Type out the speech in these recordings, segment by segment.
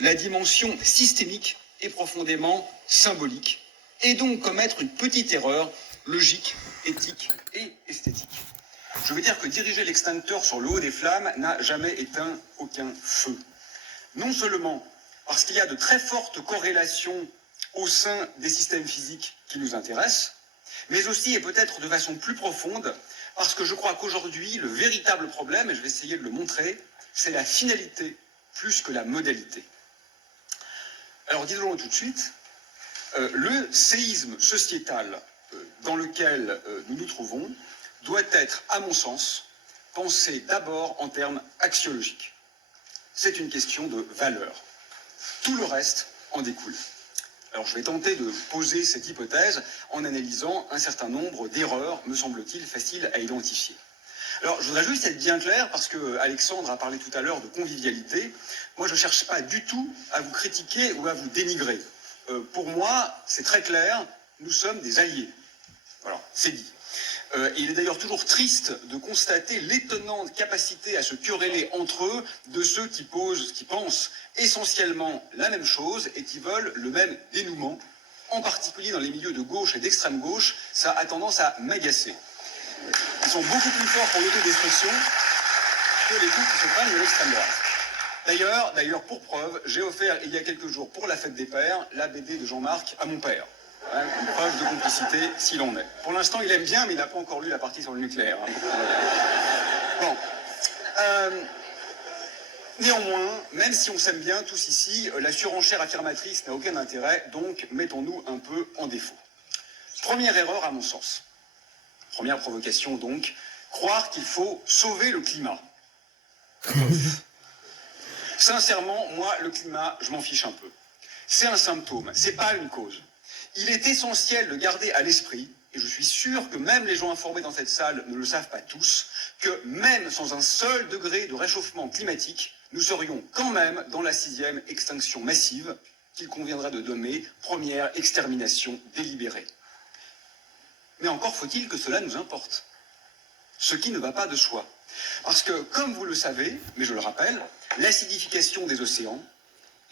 la dimension systémique est profondément symbolique, et donc commettre une petite erreur logique, éthique et esthétique. Je veux dire que diriger l'extincteur sur le haut des flammes n'a jamais éteint aucun feu. Non seulement parce qu'il y a de très fortes corrélations au sein des systèmes physiques qui nous intéressent, mais aussi et peut-être de façon plus profonde, parce que je crois qu'aujourd'hui, le véritable problème, et je vais essayer de le montrer, c'est la finalité plus que la modalité. Alors disons-le tout de suite, le séisme sociétal dans lequel nous nous trouvons doit être, à mon sens, pensé d'abord en termes axiologiques. C'est une question de valeur. Tout le reste en découle. Alors je vais tenter de poser cette hypothèse en analysant un certain nombre d'erreurs, me semble-t-il, faciles à identifier. Alors je voudrais juste être bien clair, parce que Alexandre a parlé tout à l'heure de convivialité. Moi je ne cherche pas du tout à vous critiquer ou à vous dénigrer. Pour moi, c'est très clair, nous sommes des alliés. Voilà, c'est dit. Il est d'ailleurs toujours triste de constater l'étonnante capacité à se quereller entre eux de ceux qui pensent essentiellement la même chose et qui veulent le même dénouement, en particulier dans les milieux de gauche et d'extrême gauche. Ça a tendance à m'agacer. Ils sont beaucoup plus forts pour l'autodestruction que les coups qui se prennent de l'extrême droite. D'ailleurs, pour preuve, j'ai offert il y a quelques jours pour la fête des pères la BD de Jean-Marc à mon père. Une preuve de complicité, s'il en est. Pour l'instant, il aime bien, mais il n'a pas encore lu la partie sur le nucléaire. Bon. Néanmoins, même si on s'aime bien tous ici, la surenchère affirmatrice n'a aucun intérêt, donc mettons-nous un peu en défaut. Première erreur à mon sens. Première provocation donc, croire qu'il faut sauver le climat. Sincèrement, moi, le climat, je m'en fiche un peu. C'est un symptôme, c'est pas une cause. Il est essentiel de garder à l'esprit, et je suis sûr que même les gens informés dans cette salle ne le savent pas tous, que même sans un seul degré de réchauffement climatique, nous serions quand même dans la 6e extinction massive qu'il conviendrait de nommer première extermination délibérée. Mais encore faut-il que cela nous importe. Ce qui ne va pas de soi. Parce que, comme vous le savez, mais je le rappelle, l'acidification des océans,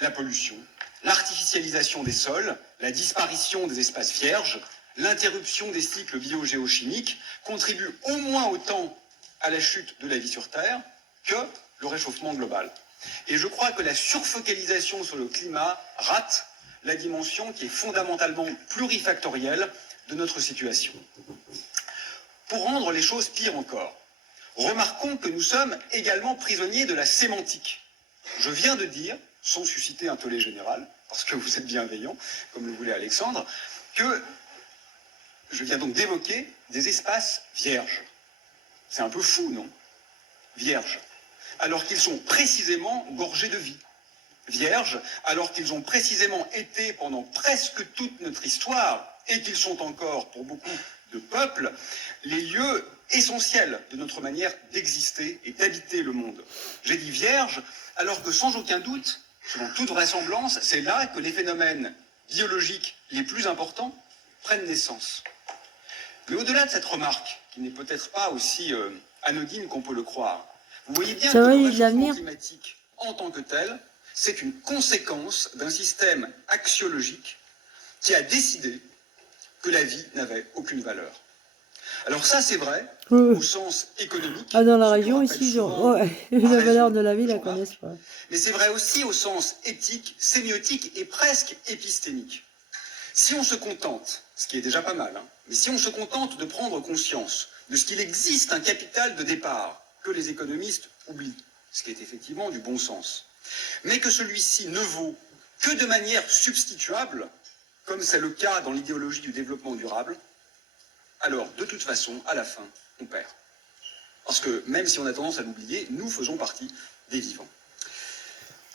la pollution, l'artificialisation des sols, la disparition des espaces vierges, l'interruption des cycles biogéochimiques contribuent au moins autant à la chute de la vie sur Terre que le réchauffement global. Et je crois que la surfocalisation sur le climat rate la dimension qui est fondamentalement plurifactorielle de notre situation. Pour rendre les choses pires encore, remarquons que nous sommes également prisonniers de la sémantique. Je viens de dire, sans susciter un tollé général, parce que vous êtes bienveillant, comme le voulait Alexandre, que je viens donc d'évoquer des espaces vierges. C'est un peu fou, non? Vierges. Alors qu'ils sont précisément gorgés de vie. Vierges, alors qu'ils ont précisément été pendant presque toute notre histoire, et qu'ils sont encore, pour beaucoup de peuples, les lieux essentiels de notre manière d'exister et d'habiter le monde. J'ai dit vierges, alors que sans aucun doute, selon toute vraisemblance, c'est là que les phénomènes biologiques les plus importants prennent naissance. Mais au-delà de cette remarque, qui n'est peut-être pas aussi anodine qu'on peut le croire, vous voyez bien que le réchauffement climatique en tant que tel, c'est une conséquence d'un système axiologique qui a décidé que la vie n'avait aucune valeur. Alors ça, c'est vrai, au sens économique. Ah, dans la région, ici, genre, ouais, la valeur de la vie, la connaissent pas. Mais c'est vrai aussi au sens éthique, sémiotique et presque épistémique. Si on se contente, ce qui est déjà pas mal, mais si on se contente de prendre conscience de ce qu'il existe un capital de départ que les économistes oublient, ce qui est effectivement du bon sens, mais que celui-ci ne vaut que de manière substituable, comme c'est le cas dans l'idéologie du développement durable, alors de toute façon, à la fin, on perd. Parce que même si on a tendance à l'oublier, nous faisons partie des vivants.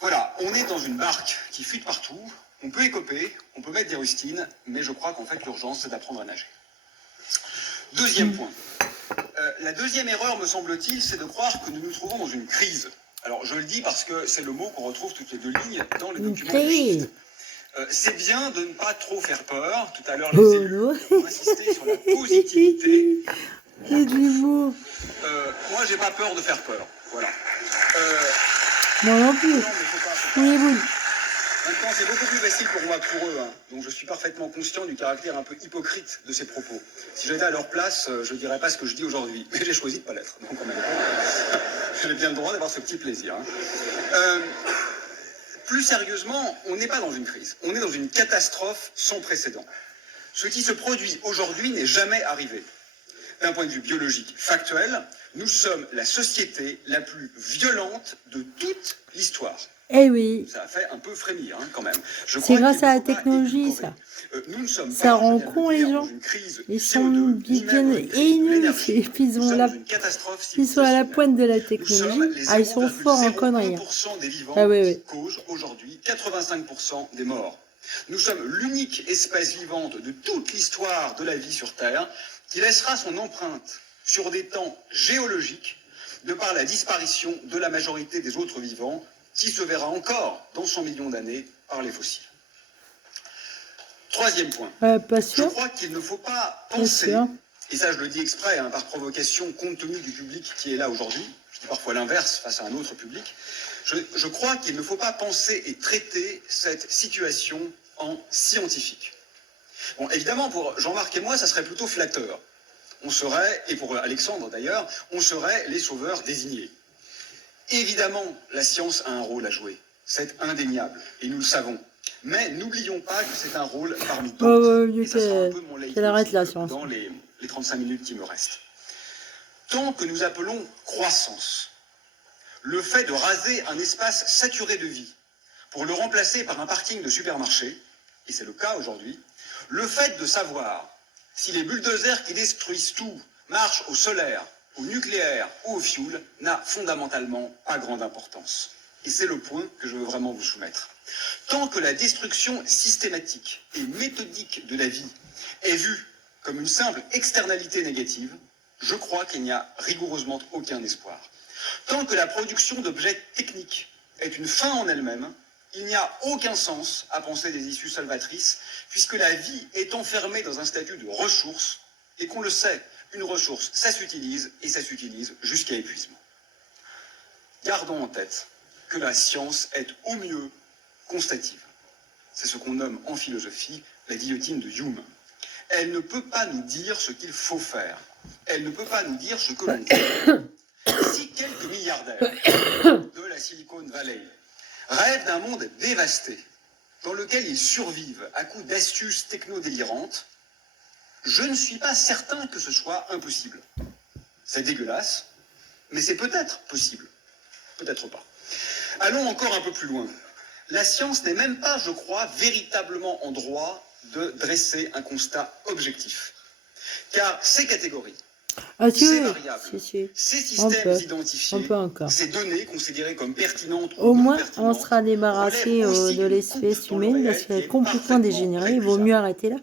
Voilà, on est dans une barque qui fuit de partout, on peut écoper, on peut mettre des rustines, mais je crois qu'en fait l'urgence c'est d'apprendre à nager. Deuxième point. La deuxième erreur, me semble-t-il, c'est de croire que nous nous trouvons dans une crise. Alors je le dis parce que c'est le mot qu'on retrouve toutes les deux lignes dans les documents de Shift. C'est bien de ne pas trop faire peur. Tout à l'heure, les élus ont insisté sur la positivité. C'est du mot. Moi, j'ai pas peur de faire peur. Voilà. Moi non plus. Non, mais faut pas. Maintenant, c'est beaucoup plus facile pour moi que pour eux, hein. Donc je suis parfaitement conscient du caractère un peu hypocrite de ces propos. Si j'étais à leur place, je ne dirais pas ce que je dis aujourd'hui. Mais j'ai choisi de ne pas l'être. Donc en même temps, j'ai bien le droit d'avoir ce petit plaisir, hein. Plus sérieusement, on n'est pas dans une crise. On est dans une catastrophe sans précédent. Ce qui se produit aujourd'hui n'est jamais arrivé. D'un point de vue biologique factuel, nous sommes la société la plus violente de toute l'histoire. Eh oui, Ça a fait un peu frémir, hein, quand même. c'est grâce à la technologie, ça. Nous ne sommes Ça pas, rend je viens de con le les dire, gens. dans une crise Ils CO2, ni même dans deviennent une crise de nuls, l'énergie. et puis Nous sommes dans une catastrophe ils sont à la civilisationnelle. pointe de la Nous sommes technologie. les Ah, ils sont forts en conneries. 0,01% des vivants Ah oui, qui oui. causent aujourd'hui 85% des morts. Nous sommes l'unique espèce vivante de toute l'histoire de la vie sur Terre qui laissera son empreinte sur des temps géologiques de par la disparition de la majorité des autres vivants qui se verra encore dans 100 millions d'années par les fossiles. Troisième point. Pas Je sûr. crois qu'il ne faut pas Pas penser, sûr. et ça je le dis exprès, hein, par provocation, compte tenu du public qui est là aujourd'hui, je dis parfois l'inverse face à un autre public, je crois qu'il ne faut pas penser et traiter cette situation en scientifique. Bon, évidemment, pour Jean-Marc et moi, ça serait plutôt flatteur. On serait, et pour Alexandre d'ailleurs, on serait les sauveurs désignés. Évidemment, la science a un rôle à jouer. C'est indéniable, et nous le savons. Mais n'oublions pas que c'est un rôle parmi d'autres. Et ça sera un peu mon qu'elle arrête la leitmotiv science. dans les 35 minutes qui me restent. Tant que nous appelons croissance le fait de raser un espace saturé de vie pour le remplacer par un parking de supermarché, et c'est le cas aujourd'hui, le fait de savoir si les bulldozers qui détruisent tout marchent au solaire, au nucléaire ou au fioul n'a fondamentalement pas grande importance. Et c'est le point que je veux vraiment vous soumettre. Tant que la destruction systématique et méthodique de la vie est vue comme une simple externalité négative, je crois qu'il n'y a rigoureusement aucun espoir. Tant que la production d'objets techniques est une fin en elle-même, il n'y a aucun sens à penser des issues salvatrices, puisque la vie est enfermée dans un statut de ressource, et qu'on le sait, une ressource, ça s'utilise, et ça s'utilise jusqu'à épuisement. Gardons en tête que la science est au mieux constative. C'est ce qu'on nomme en philosophie la guillotine de Hume. Elle ne peut pas nous dire ce qu'il faut faire. Elle ne peut pas nous dire ce que l'on veut. Si quelques milliardaires de la Silicon Valley rêvent d'un monde dévasté, dans lequel ils survivent à coups d'astuces techno-délirantes, je ne suis pas certain que ce soit impossible. C'est dégueulasse, mais c'est peut-être possible. Peut-être pas. Allons encore un peu plus loin. La science n'est même pas, je crois, véritablement en droit de dresser un constat objectif. Car ces catégories, ces variables, ces systèmes identifiés, ces données considérées comme pertinentes au ou non moins, pertinentes, on sera débarrassé de l'espèce humaine parce qu'elle est complètement dégénérée. Il vaut mieux arrêter là.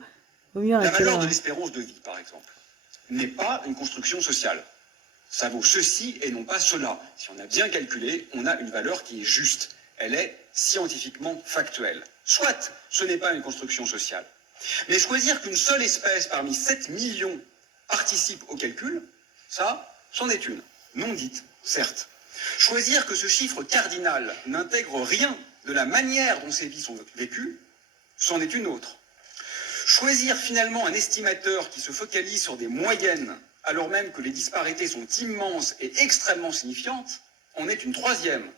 La valeur de l'espérance de vie, par exemple, n'est pas une construction sociale. Ça vaut ceci et non pas cela. Si on a bien calculé, on a une valeur qui est juste. Elle est scientifiquement factuelle. Soit ce n'est pas une construction sociale. Mais choisir qu'une seule espèce parmi 7 millions participe au calcul, ça, c'en est une. Non dite, certes. Choisir que ce chiffre cardinal n'intègre rien de la manière dont ces vies sont vécues, c'en est une autre. Choisir finalement un estimateur qui se focalise sur des moyennes, alors même que les disparités sont immenses et extrêmement signifiantes, en est une troisième.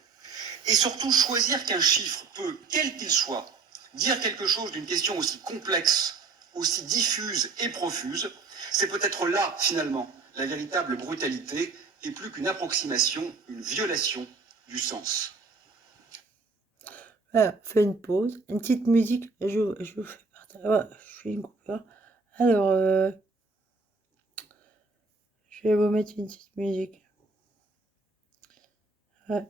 Et surtout, choisir qu'un chiffre peut, quel qu'il soit, dire quelque chose d'une question aussi complexe, aussi diffuse et profuse, c'est peut-être là, finalement, la véritable brutalité, et plus qu'une approximation, une violation du sens. Voilà, fais une pause, une petite musique, je vous fais partager. Ouais, je fais une coupure. Alors, je vais vous mettre une petite musique. Ouais.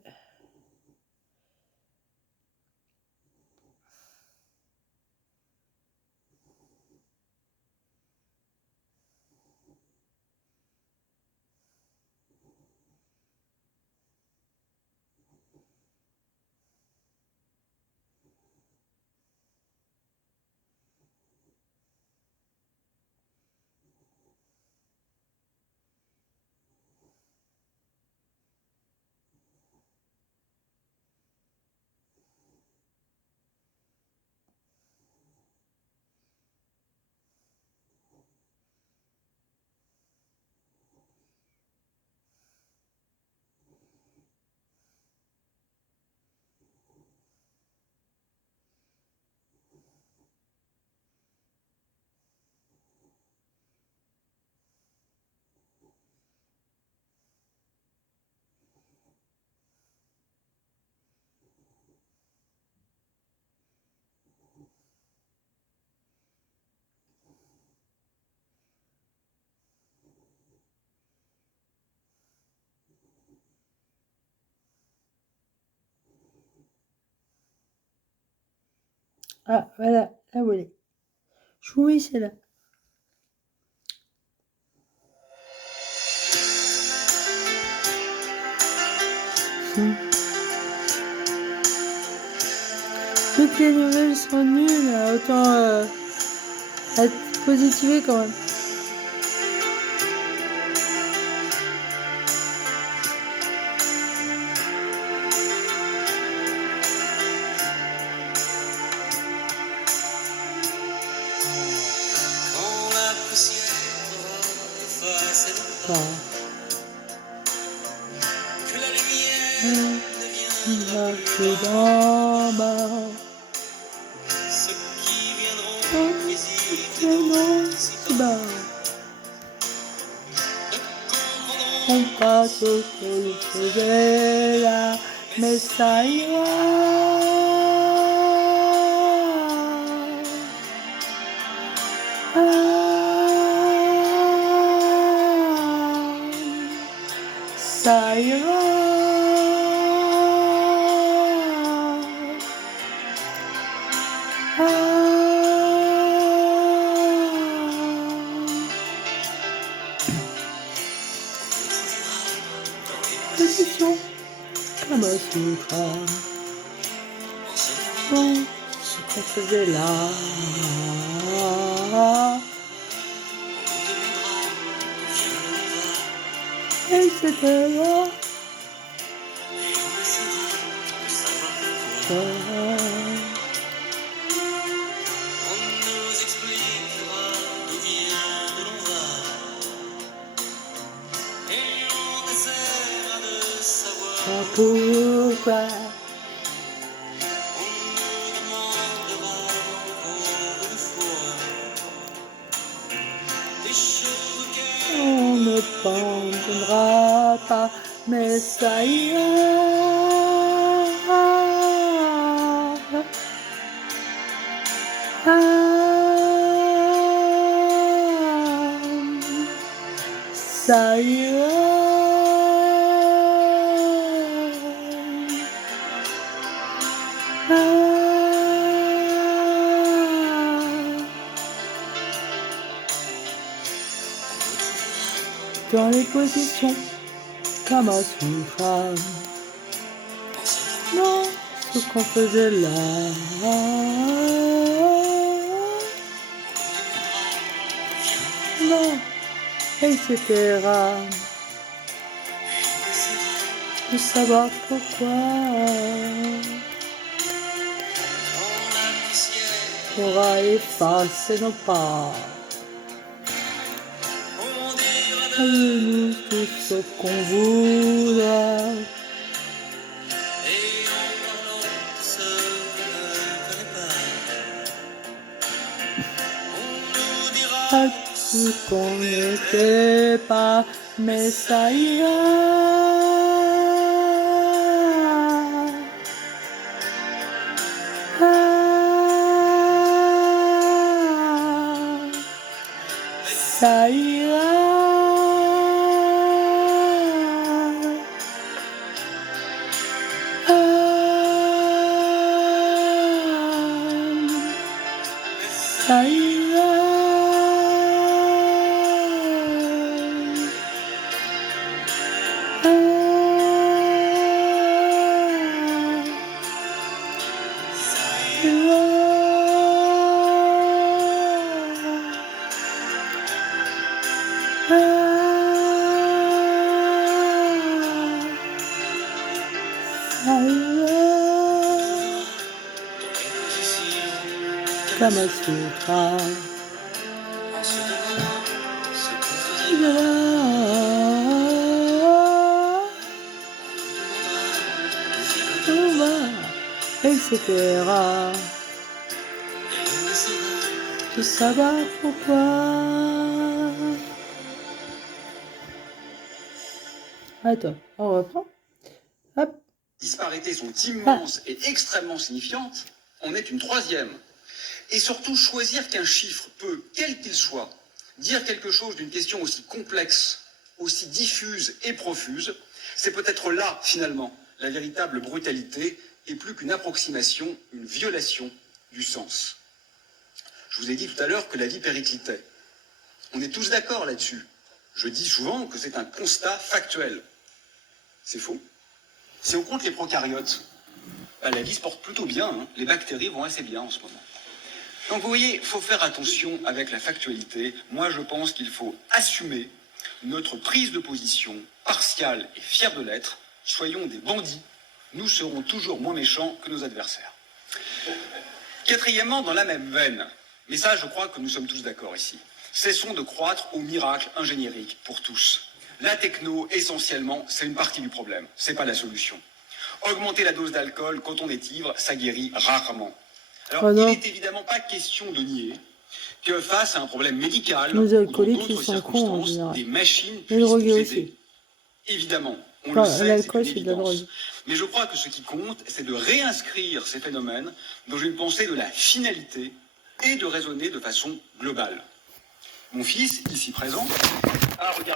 Ah, voilà, la voilà. Oui, c'est là. Toutes les nouvelles sont nulles, autant être positivé quand même. Quand la poussière efface nos pas, que la lumière ne viendra plus d'en bas. ceux qui viendront Si bas. ne On comprendront passe au que faisait là, mais ça ira. Ça ira. Position comme un souffle. Bon, ce qu'on faisait là. Et c'était là. on nous expliquera d'où vient, d'où l'on va, et on essaiera de savoir Pourquoi on nous demandera encore une fois des choses auxquelles on ne pardonnera pas, mais ça ira. Ça ira. Dans les positions comme un souffle. Non, ce qu'on faisait là. Non, etc. De savoir pourquoi. Aura effacé nos pas. Nous tout ce qu'on voudra. et en parlant de ce qu'on ne connaît pas, on nous dira À ce qu'on n'était pas, mais ça ira. Ça ira. Ça ira. Comme un sutra. en se demandant ce qu'on faisait Etc. De savoir pourquoi. Attends, on reprend. Hop. Disparités sont immenses et extrêmement signifiantes, on est une troisième. Et surtout, choisir qu'un chiffre peut, quel qu'il soit, dire quelque chose d'une question aussi complexe, aussi diffuse et profuse, c'est peut-être là, finalement, la véritable brutalité, et plus qu'une approximation, une violation du sens. Je vous ai dit tout à l'heure que la vie périclitait. On est tous d'accord là-dessus. Je dis souvent que c'est un constat factuel. C'est faux. Si on compte les prokaryotes, la vie se porte plutôt bien, hein. Les bactéries vont assez bien en ce moment. Donc vous voyez, il faut faire attention avec la factualité. Moi, je pense qu'il faut assumer notre prise de position partiale et fière de l'être. Soyons des bandits. Nous serons toujours moins méchants que nos adversaires. Quatrièmement, dans la même veine, mais ça, je crois que nous sommes tous d'accord ici, cessons de croître au miracle ingénierique pour tous. La techno, essentiellement, c'est une partie du problème, c'est pas la solution. Augmenter la dose d'alcool quand on est ivre, ça guérit rarement. Alors, il n'est évidemment pas question de nier que face à un problème médical Nos ou dans alcooliques, d'autres ils sont cons en circonstances, général. des machines Les puissent drogués nous aussi. aider. Évidemment, on Enfin, le sait, l'alcool, c'est c'est une de la évidence. drogue. Mais je crois que ce qui compte, c'est de réinscrire ces phénomènes dans une pensée de la finalité et de raisonner de façon globale. Mon fils, ici présent, a regardé